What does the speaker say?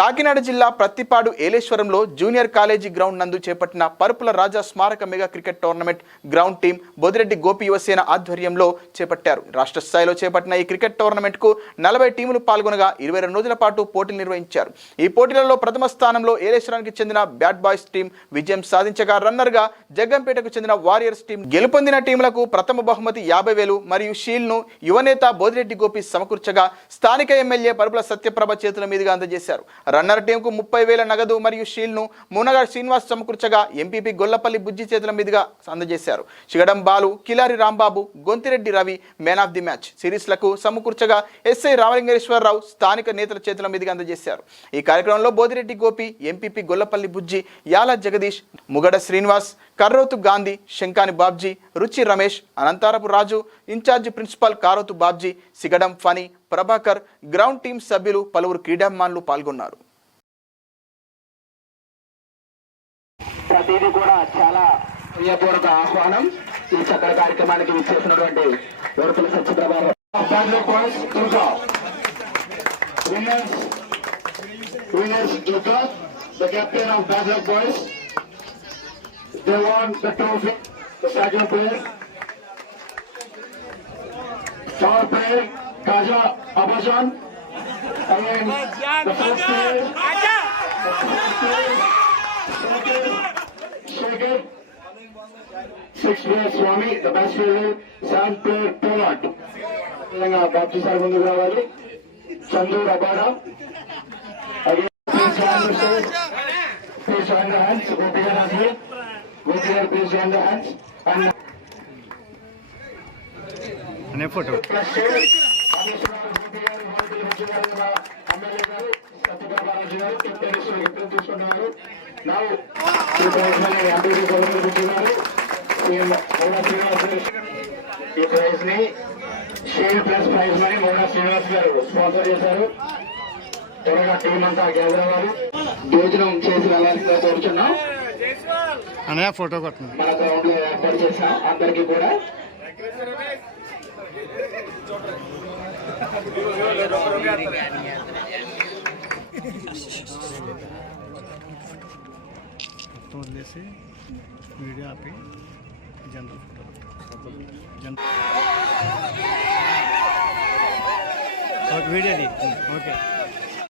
కాకినాడ జిల్లా ప్రత్తిపాడు ఏలేశ్వరంలో junior college ground నందు చేపట్టిన పరుపుల రాజా స్మారక mega cricket tournament ground team Bodireddy Gopi Yuvasena ఆధ్వర్యంలో చేపట్టారు. రాష్ట్ర స్థాయిలో చేపట్టిన ఈ క్రికెట్ టోర్నమెంట్కు నలభై టీములు పాల్గొనగా ఇరవై రెండు రోజుల పాటు పోటీలు నిర్వహించారు. ఈ పోటీలలో ప్రథమ స్థానంలో ఏలేశ్వరానికి చెందిన బ్యాట్ బాయ్స్ టీం విజయం సాధించగా రన్నర్గా జగ్గంపేటకు చెందిన వారియర్స్ టీం గెలుపొందిన టీంలకు ప్రథమ బహుమతి యాభై వేలు మరియు షీల్ను యువనేత బోదిరెడ్డి గోపి సమకూర్చగా స్థానిక ఎమ్మెల్యే పరుపుల సత్యప్రభ చేతుల మీదుగా అందజేశారు. రన్నర్ టీంకు ముప్పై వేల నగదు మరియు షీల్డ్ను మునగర్ శ్రీనివాస్ సమకూర్చగా ఎంపీపీ గొల్లపల్లి బుజ్జి చేతుల మీదుగా అందజేశారు. Chigadam Balu Kilari Rambabu Gontireddy Ravi man of the match సిరీస్లకు సమకూర్చగా ఎస్ఐ రామలింగేశ్వరరావు స్థానిక నేతల చేతుల మీదుగా అందజేశారు. ఈ కార్యక్రమంలో Bodireddy Gopi MPP Gollapalli Bujji Yala Jagadish Mugada Srinivas Karrotu Gandhi Shankani Babji Ruchi Ramesh Anantharapu Raju in charge principal Karotu Babji Sigadam Phani Prabhakar ground team సభ్యులు పలువురు క్రీడాభిమానులు పాల్గొన్నారు. ప్రతిదీ కూడా చాలా ప్రియపూర్వక ఆహ్వానం. ఈ చక్కటి కార్యక్రమానికి విచ్చేసినటువంటి యువతుల సత్యప్రభావం. Player kaja అబాజాన్ and the first player Shaker, six player Swami, the best fielder, seven player Pollard. Telangana బాప్తి sir ముందుకు రావాలి Chandu Rabada please join the hands Gopi garu అది Gopi garu please join the hands and అనే photo MLA గారు గారు captain తీసుకున్నారు ఈ ప్రైజ్ని plus prize money Mouna Srinivas గారు sponsor చేశారు త్వరగా టీం అంతా గ్యాదర్ అవ్వాలి భోజనం చేసి వెళ్ళాల్సిందిగా కోరుచున్నాం అనే ఫోటో కొట్టండి. మన గ్రౌండ్లో ఏర్పాటు చేసాం అందరికీ కూడా మొత్తం వదిలేసి వీడియో ఆపి జనరల్ ఫోటో జనరల్ ఓకే వీడియోది ఓకే.